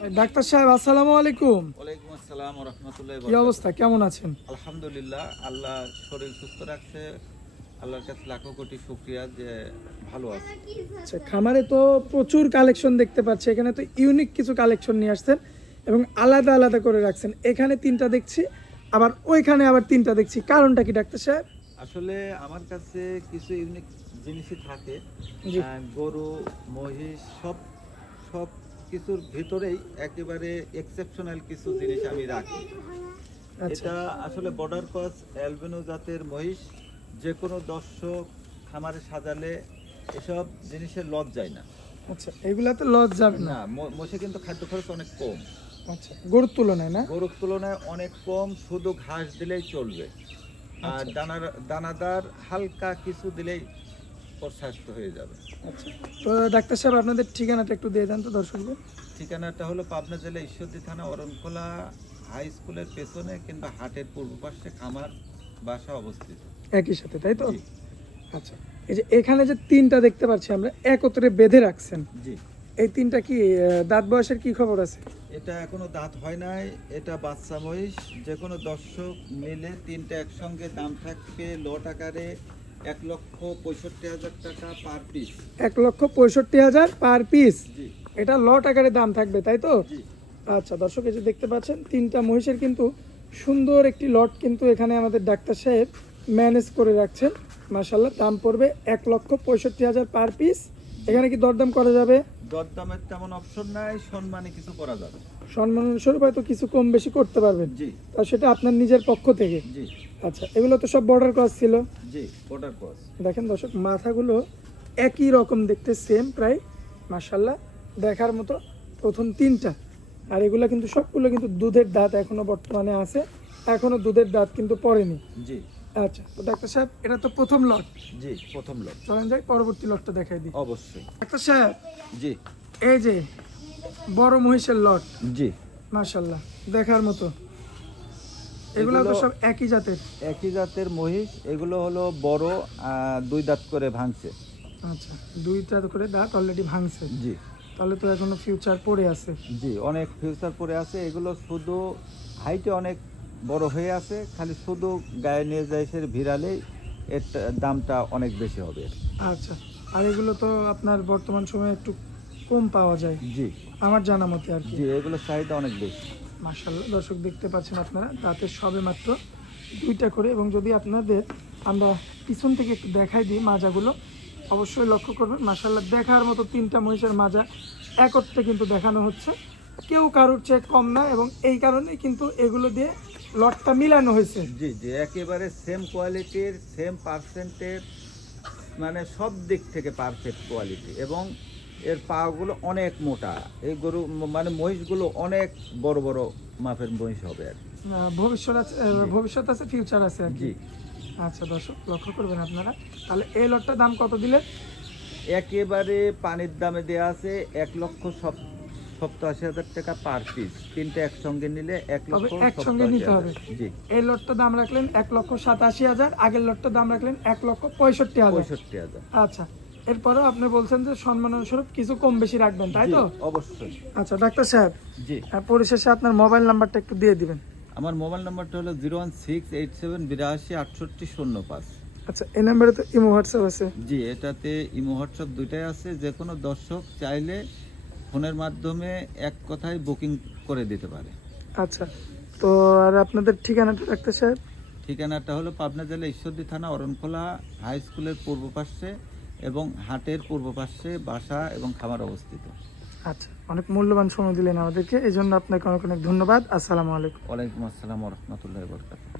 Doctor সাহেব আসসালামু আলাইকুম। ওয়ালাইকুম আসসালাম ওয়া রাহমাতুল্লাহি ওয়া কি অবস্থা, কেমন আছেন? আলহামদুলিল্লাহ, আল্লাহ শরীর সুস্থ রাখছে। আল্লাহর কাছে লাখো কোটি শুকরিয়া যে ভালো আছে। আচ্ছা, খামারে তো প্রচুর কালেকশন দেখতে পাচ্ছি, এখানে তো ইউনিক কিছু কালেকশন নিয়ে আসছেন এবং আলাদা আলাদা করে রাখছেন। এখানে তিনটা দেখছি, আবার ওইখানে আবার তিনটা দেখছি, কারণটা কি ডাক্তার সাহেব? আসলে আমার কাছে কিছু ইউনিক জিনিসই থাকে। জি। গরু, মহিষ সব সব কিছুর ভিতরেই একেবারে এক্সেপশনাল কিছু জিনিস আমি রাখি। আচ্ছা এটা আসলে বর্ডার ক্রস অ্যালবিনো জাতের মহিষ। যে কোনো দর্শক খামারে সাজালে এসব জিনিসের লস যায় না। আচ্ছা, এগুলাতে লস যাবে না? না, মোষে কিন্তু খাদ্য খরচ অনেক কম। আচ্ছা, গরুর তুলনায় না? গরুর তুলনায় অনেক কম, শুধু ঘাস দিলেই চলবে। আর দানাদার হালকা কিছু দিলেই ওর স্বাস্থ্য হয়ে যাবে। আচ্ছা, তো ডাক্তার সাহেব আপনাদের ঠিকানাটা একটু দিয়ে দেন তো দর্শকদের। ঠিকানাটা হলো পাবনা জেলা ঈশ্বরদী থানা অরণখোলা হাই স্কুলের পেছনে কিংবা হাটের পূর্ব পাশে খামার বাসা অবস্থিত। একই সাথে, তাই তো? জি আচ্ছা, এই যে এখানে যে তিনটা দেখতে পাচ্ছি আমরা একত্রে বেঁধে রাখছেন, জি। এই তিনটা কি দাঁত বয়সের কি খবর আছে? এটা এখনো দাঁত হয় নাই, এটা বাচ্চা মহিষ। যে কোনো দর্শক মিলে তিনটা একসঙ্গে দাম থাকবে লট আকারে 1,65,000 টাকা পার পিস। 1,65,000 per piece. জি এটা লট আকারে দাম থাকবে, তাই তো? জি আচ্ছা দর্শক, এই যে দেখতে পাচ্ছেন তিনটা মহিষের কিন্তু সুন্দর একটি লট কিন্তু এখানে আমাদের ডাক্তার সাহেব ম্যানেজ করে রাখছেন। মাশাল্লাহ, দাম পড়বে 1,65,000 পার পিস। এখানে কি দরদাম করা যাবে? দরদামের তেমন অপশন নাই, সম্মানে কিছু করা যাবে। সম্মানস্বরূপ হয়তো কিছু কম বেশি করতে পারবেন, জি তা সেটা আপনার নিজের পক্ষ থেকে। জি আচ্ছা, এগুলো তো সব বর্ডার ক্রস ছিল। জি, বর্ডার ক্রস। দেখেন দর্শক, মাথাগুলো একই রকম দেখতে, সেম প্রায়। মাশাল্লাহ, দেখার মতো প্রথম তিনটা। আর এগুলো কিন্তু সবগুলো কিন্তু দুধের দাঁত এখনো বর্তমানে আছে, এখনো দুধের দাঁত কিন্তু পড়েনি। জি আচ্ছা, তো ডাক্তার সাহেব এটা তো প্রথম লট। জি, প্রথম লট। চলেন যাই পরবর্তী লটটা দেখাই দিই। অবশ্যই। ডাক্তার সাহেব, জি এই যে বড় মহিষের লট, জি, মাশাল্লাহ দেখার মতো। এগুলো তো সব একই জাতের। একই জাতের মহিষ। এগুলো হলো বড়, দুই দাঁত করে ভাঙছে। আচ্ছা, দুইটা করে দাঁত অলরেডি ভাঙছে। জি তাহলে তো এখনো ফিউচার পড়ে আছে। জি, অনেক ফিউচার পরে আছে। এগুলো শুধু হাইটে অনেক বড় হয়ে আছে, খালি শুধু গায়ে নিয়ে যায় সে ভিড়ালেই এর দামটা অনেক বেশি হবে। আচ্ছা, আর এগুলো তো আপনার বর্তমান সময়ে একটু কম পাওয়া যায় জি আমার জানা মতে আর কি। জি, এগুলোর চাহিদা অনেক বেশি। মাশাআল্লাহ, দর্শক দেখতে পাচ্ছেন আপনারা দাঁতের সবে মাত্র দুইটা করে। এবং যদি আপনাদের আমরা পিছন থেকে একটু দেখাই দিই মাজাগুলো, অবশ্যই লক্ষ্য করবেন। মাশাআল্লাহ, দেখার মতো তিনটা মহিষের মাজা একত্রে কিন্তু দেখানো হচ্ছে, কেউ কারোর চেয়ে কম না। এবং এই কারণেই কিন্তু এগুলো দিয়ে লটটা মিলানো হয়েছে। জি জি, একেবারে সেম কোয়ালিটির, সেম পার্সেন্টের, মানে সব দিক থেকে পারফেক্ট কোয়ালিটি। এবং এর পাগুলো অনেক মোটা। এই গরু মানে মহিষগুলো অনেক বড় বড় মাপের মহিষ হবে আর কি। ভবিষ্যৎ আছে, ভবিষ্যৎ আছে, ফিউচার আছে আর কি। জি, আচ্ছা দর্শক, লক্ষ্য করবেন আপনারা। তাহলে এই লটটার দাম কত দিলেন? একেবারে পানির দামে দেওয়া আছে 1,87,000 টাকা পার পিস। তিনটা একসঙ্গে নিলে তবে একসঙ্গে নিতে হবে। 1,87,000। জি, এই লটটার দাম রাখলেন 1,87,000, আগের লটটার দাম রাখলেন 1,65,000। 65,000। আচ্ছা, এরপরেও আপনি বলছেন যে সম্মানস্বরূপ কিছু কম বেশি রাখবেন, তাই জি, তো? অবশ্যই। আচ্ছা ডাক্তার সাহেব, জি, পরিশেষে আপনার মোবাইল নাম্বারটা একটু দিয়ে দিবেন। আমার মোবাইল নাম্বারটা হলো 01687828005। আচ্ছা, এই নাম্বারে তো ইমো হোয়াটসঅ্যাপ আছে? জি, এটাতে ইমো হোয়াটসঅ্যাপ দুইটাই আছে। যে কোনো দর্শক চাইলে ফোনের মাধ্যমে এক কথায় বুকিং করে দিতে পারে। আচ্ছা, তো আর আপনাদের ঠিকানাটা ডাক্তার সাহেব? ঠিকানাটা হলো পাবনা জেলা ঈশ্বরদী থানা অরণখোলা হাই স্কুলের পূর্ব পাশে এবং হাটের পূর্ব পাশে বাসা এবং খামার অবস্থিত। আচ্ছা, অনেক মূল্যবান সময় দিলেন আমাদেরকে, এই জন্য আপনাকে অনেক অনেক ধন্যবাদ। আসসালামু আলাইকুম। ওয়ালাইকুম আসসালাম ওয়া রাহমাতুল্লাহি ওয়া বারাকাতুহু।